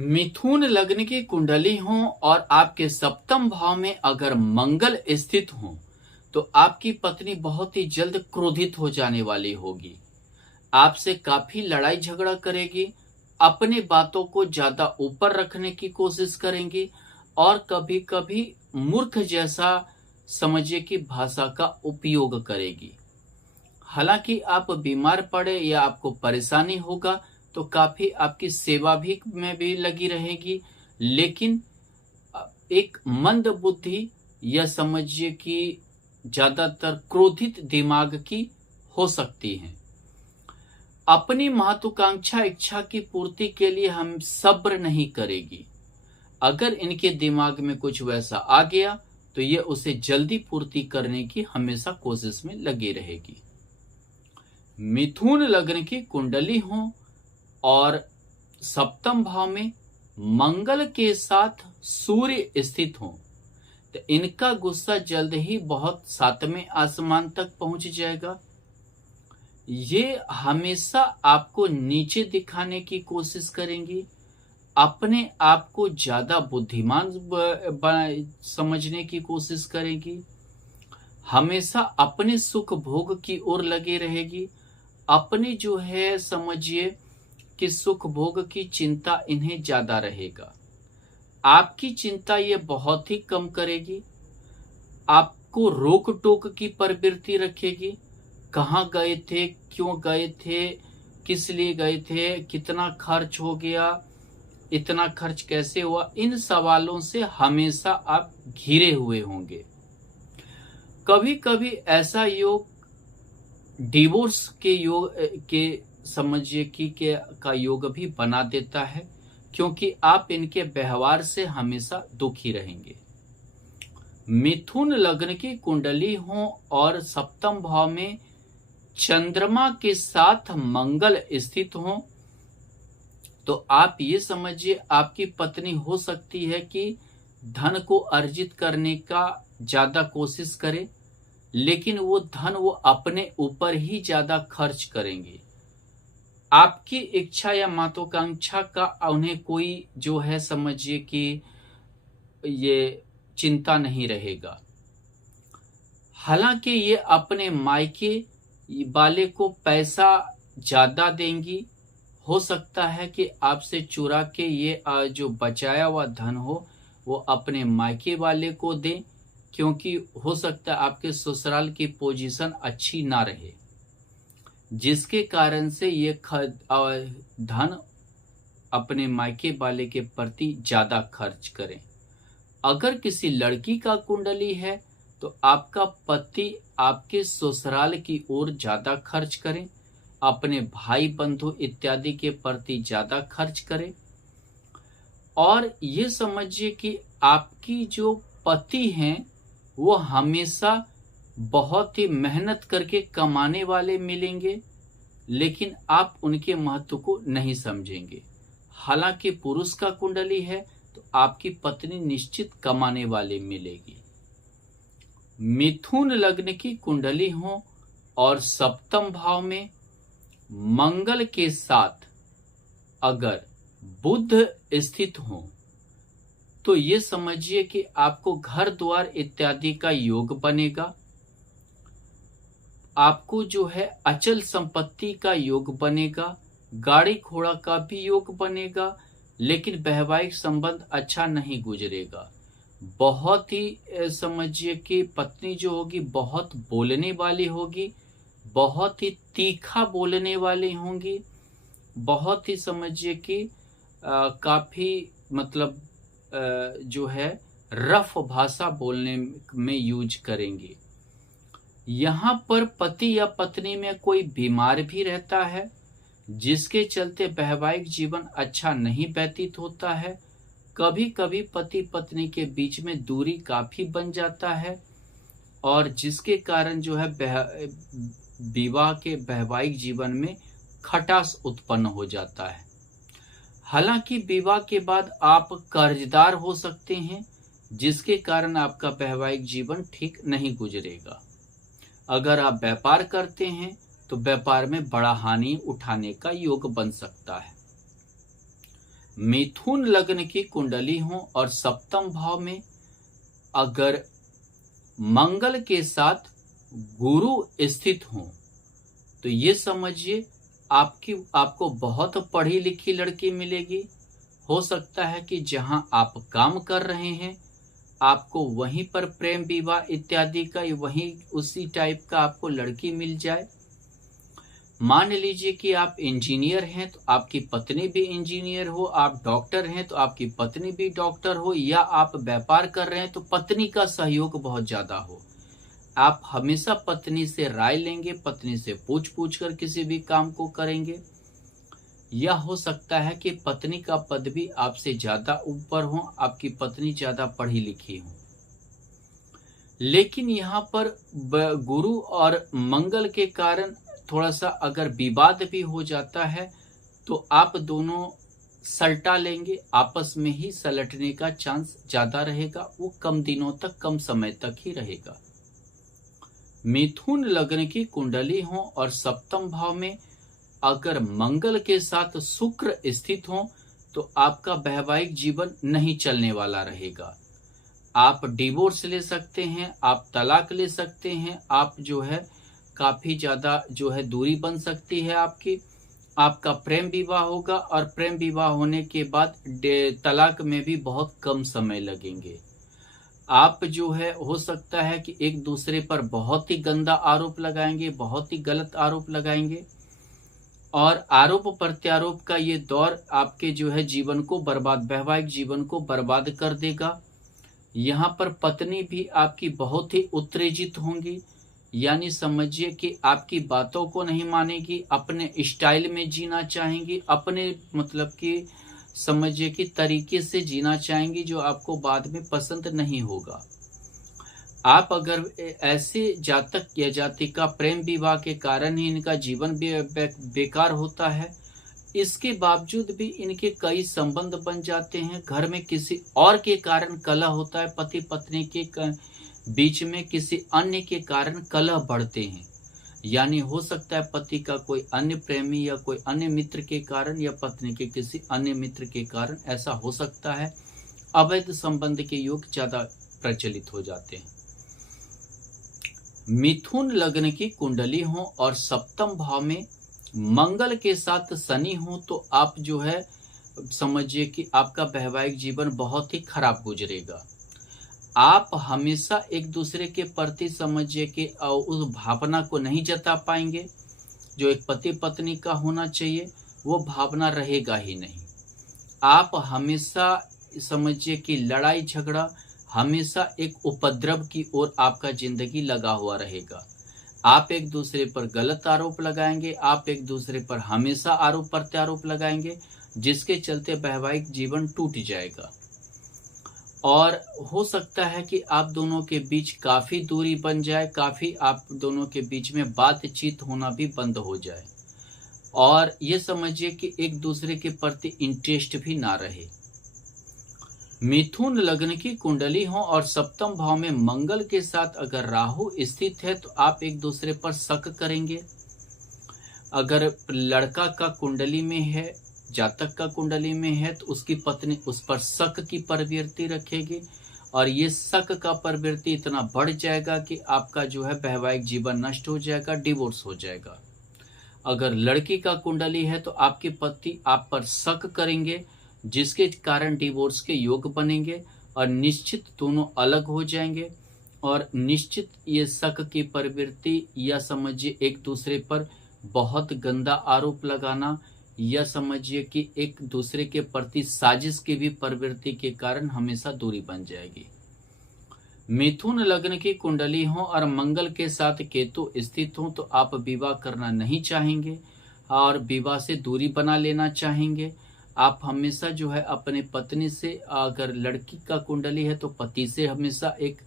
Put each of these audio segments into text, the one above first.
मिथुन लग्न की कुंडली हो और आपके सप्तम भाव में अगर मंगल स्थित हो तो आपकी पत्नी बहुत ही जल्द क्रोधित हो जाने वाली होगी। आपसे काफी लड़ाई झगड़ा करेगी, अपनी बातों को ज्यादा ऊपर रखने की कोशिश करेंगी और कभी कभी मूर्ख जैसा समझिए कि भाषा का उपयोग करेगी। हालांकि आप बीमार पड़े या आपको परेशानी होगा तो काफी आपकी सेवा भी में भी लगी रहेगी, लेकिन एक मंद बुद्धि या समझिए कि ज्यादातर क्रोधित दिमाग की हो सकती है। अपनी महत्वाकांक्षा इच्छा की पूर्ति के लिए हम सब्र नहीं करेगी। अगर इनके दिमाग में कुछ वैसा आ गया तो ये उसे जल्दी पूर्ति करने की हमेशा कोशिश में लगी रहेगी। मिथुन लग्न की कुंडली हो और सप्तम भाव में मंगल के साथ सूर्य स्थित हो तो इनका गुस्सा जल्द ही बहुत सातवें आसमान तक पहुंच जाएगा। ये हमेशा आपको नीचे दिखाने की कोशिश करेंगी, अपने आप को ज्यादा बुद्धिमान समझने की कोशिश करेगी, हमेशा अपने सुख भोग की ओर लगे रहेगी। अपनी जो है समझिए कि सुख भोग की चिंता इन्हें ज्यादा रहेगा। आपकी चिंता ये बहुत ही कम करेगी। आपको रोक टोक की प्रवृत्ति रखेगी। कहाँ गए थे, क्यों गए थे, किस लिए गए थे, कितना खर्च हो गया, इतना खर्च कैसे हुआ, इन सवालों से हमेशा आप घिरे हुए होंगे। कभी कभी ऐसा योग डिवोर्स के योग के समझिए कि का योग भी बना देता है, क्योंकि आप इनके व्यवहार से हमेशा दुखी रहेंगे। मिथुन लग्न की कुंडली हो और सप्तम भाव में चंद्रमा के साथ मंगल स्थित हो तो आप ये समझिए आपकी पत्नी हो सकती है कि धन को अर्जित करने का ज्यादा कोशिश करे, लेकिन वो धन वो अपने ऊपर ही ज्यादा खर्च करेंगे। आपकी इच्छा या महत्वाकांक्षा का उन्हें कोई जो है समझिए कि ये चिंता नहीं रहेगा। हालांकि ये अपने मायके वाले को पैसा ज्यादा देंगी। हो सकता है कि आपसे चुरा के ये जो बचाया हुआ धन हो वो अपने मायके वाले को दें, क्योंकि हो सकता है आपके ससुराल की पोजीशन अच्छी ना रहे, जिसके कारण से ये धन अपने मायके वाले के प्रति ज्यादा खर्च करें। अगर किसी लड़की का कुंडली है तो आपका पति आपके ससुराल की ओर ज्यादा खर्च करें, अपने भाई बंधु इत्यादि के प्रति ज्यादा खर्च करें। और ये समझिए कि आपकी जो पति हैं वो हमेशा बहुत ही मेहनत करके कमाने वाले मिलेंगे, लेकिन आप उनके महत्व को नहीं समझेंगे। हालांकि पुरुष का कुंडली है तो आपकी पत्नी निश्चित कमाने वाले मिलेगी। मिथुन लग्न की कुंडली हो और सप्तम भाव में मंगल के साथ अगर बुध स्थित हो तो ये समझिए कि आपको घर द्वार इत्यादि का योग बनेगा। आपको जो है अचल संपत्ति का योग बनेगा, गाड़ी घोड़ा का भी योग बनेगा, लेकिन वैवाहिक संबंध अच्छा नहीं गुजरेगा। बहुत ही समझिए कि पत्नी जो होगी बहुत बोलने वाली होगी, बहुत ही तीखा बोलने वाली होंगी, बहुत ही समझिए कि काफी मतलब जो है रफ भाषा बोलने में यूज करेंगी। यहाँ पर पति या पत्नी में कोई बीमार भी रहता है, जिसके चलते वैवाहिक जीवन अच्छा नहीं व्यतीत होता है। कभी कभी पति पत्नी के बीच में दूरी काफी बन जाता है और जिसके कारण जो है विवाह के वैवाहिक जीवन में खटास उत्पन्न हो जाता है। हालांकि विवाह के बाद आप कर्जदार हो सकते हैं, जिसके कारण आपका वैवाहिक जीवन ठीक नहीं गुजरेगा। अगर आप व्यापार करते हैं तो व्यापार में बड़ा हानि उठाने का योग बन सकता है। मिथुन लग्न की कुंडली हो और सप्तम भाव में अगर मंगल के साथ गुरु स्थित हो तो ये समझिए आपको बहुत पढ़ी लिखी लड़की मिलेगी। हो सकता है कि जहां आप काम कर रहे हैं आपको वहीं पर प्रेम विवाह इत्यादि का वहीं उसी टाइप का आपको लड़की मिल जाए। मान लीजिए कि आप इंजीनियर हैं तो आपकी पत्नी भी इंजीनियर हो, आप डॉक्टर हैं तो आपकी पत्नी भी डॉक्टर हो, या आप व्यापार कर रहे हैं तो पत्नी का सहयोग बहुत ज्यादा हो। आप हमेशा पत्नी से राय लेंगे, पत्नी से पूछ पूछ कर किसी भी काम को करेंगे। यह हो सकता है कि पत्नी का पद भी आपसे ज्यादा ऊपर हो, आपकी पत्नी ज्यादा पढ़ी लिखी हो। लेकिन यहाँ पर गुरु और मंगल के कारण थोड़ा सा अगर विवाद भी हो जाता है तो आप दोनों सलटा लेंगे, आपस में ही सलटने का चांस ज्यादा रहेगा। वो कम दिनों तक, कम समय तक ही रहेगा। मिथुन लग्न की कुंडली हो और सप्तम भाव में अगर मंगल के साथ शुक्र स्थित हो तो आपका वैवाहिक जीवन नहीं चलने वाला रहेगा। आप डिवोर्स ले सकते हैं, आप तलाक ले सकते हैं, आप जो है काफी ज्यादा जो है दूरी बन सकती है आपका प्रेम विवाह होगा और प्रेम विवाह होने के बाद तलाक में भी बहुत कम समय लगेंगे। आप जो है हो सकता है कि एक दूसरे पर बहुत ही गंदा आरोप लगाएंगे, बहुत ही गलत आरोप लगाएंगे और आरोप प्रत्यारोप का ये दौर आपके जो है जीवन को बर्बाद, वैवाहिक जीवन को बर्बाद कर देगा। यहाँ पर पत्नी भी आपकी बहुत ही उत्तेजित होंगी, यानी समझिए कि आपकी बातों को नहीं मानेगी, अपने स्टाइल में जीना चाहेंगी, अपने मतलब कि समझिए कि तरीके से जीना चाहेंगी जो आपको बाद में पसंद नहीं होगा। आप अगर ऐसे जातक या जातिका प्रेम विवाह के कारण ही इनका जीवन बेकार होता है, इसके बावजूद भी इनके कई संबंध बन जाते हैं, घर में किसी और के कारण कलह होता है, पति पत्नी के बीच में किसी अन्य के कारण कलह बढ़ते हैं। यानी हो सकता है पति का कोई अन्य प्रेमी या कोई अन्य मित्र के कारण या पत्नी के किसी अन्य मित्र के कारण ऐसा हो सकता है। अवैध संबंध के योग ज्यादा प्रचलित हो जाते हैं। मिथुन लग्न की कुंडली हो और सप्तम भाव में मंगल के साथ शनि हो तो आप जो है समझिए कि आपका वैवाहिक जीवन बहुत ही खराब गुजरेगा। आप हमेशा एक दूसरे के प्रति समझिए कि उस भावना को नहीं जता पाएंगे जो एक पति पत्नी का होना चाहिए, वो भावना रहेगा ही नहीं। आप हमेशा समझिए कि लड़ाई झगड़ा, हमेशा एक उपद्रव की ओर आपका जिंदगी लगा हुआ रहेगा। आप एक दूसरे पर गलत आरोप लगाएंगे, आप एक दूसरे पर हमेशा आरोप प्रत्यारोप लगाएंगे, जिसके चलते वैवाहिक जीवन टूट जाएगा। और हो सकता है कि आप दोनों के बीच काफी दूरी बन जाए, काफी आप दोनों के बीच में बातचीत होना भी बंद हो जाए और ये समझिए कि एक दूसरे के प्रति इंटरेस्ट भी ना रहे। मिथुन लग्न की कुंडली हो और सप्तम भाव में मंगल के साथ अगर राहु स्थित है तो आप एक दूसरे पर शक करेंगे। अगर लड़का का कुंडली में है, जातक का कुंडली में है तो उसकी पत्नी उस पर शक की प्रवृत्ति रखेगी और ये शक का प्रवृत्ति इतना बढ़ जाएगा कि आपका जो है वैवाहिक जीवन नष्ट हो जाएगा, डिवोर्स हो जाएगा। अगर लड़की का कुंडली है तो आपके पति आप पर शक करेंगे, जिसके कारण डिवोर्स के योग बनेंगे और निश्चित दोनों अलग हो जाएंगे और निश्चित ये शक की प्रवृत्ति या समझिए एक दूसरे पर बहुत गंदा आरोप लगाना या समझिए कि एक दूसरे के प्रति साजिश की भी प्रवृत्ति के कारण हमेशा दूरी बन जाएगी। मिथुन लग्न की कुंडली हो और मंगल के साथ केतु स्थित हो तो आप विवाह करना नहीं चाहेंगे और विवाह से दूरी बना लेना चाहेंगे। आप हमेशा जो है अपने पत्नी से, अगर लड़की का कुंडली है तो पति से हमेशा एक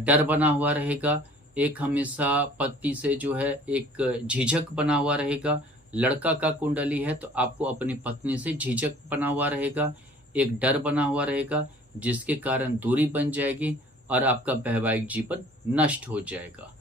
डर बना हुआ रहेगा, एक हमेशा पति से जो है एक झिझक बना हुआ रहेगा। लड़का का कुंडली है तो आपको अपनी पत्नी से झिझक बना हुआ रहेगा, एक डर बना हुआ रहेगा, जिसके कारण दूरी बन जाएगी और आपका वैवाहिक जीवन नष्ट हो जाएगा।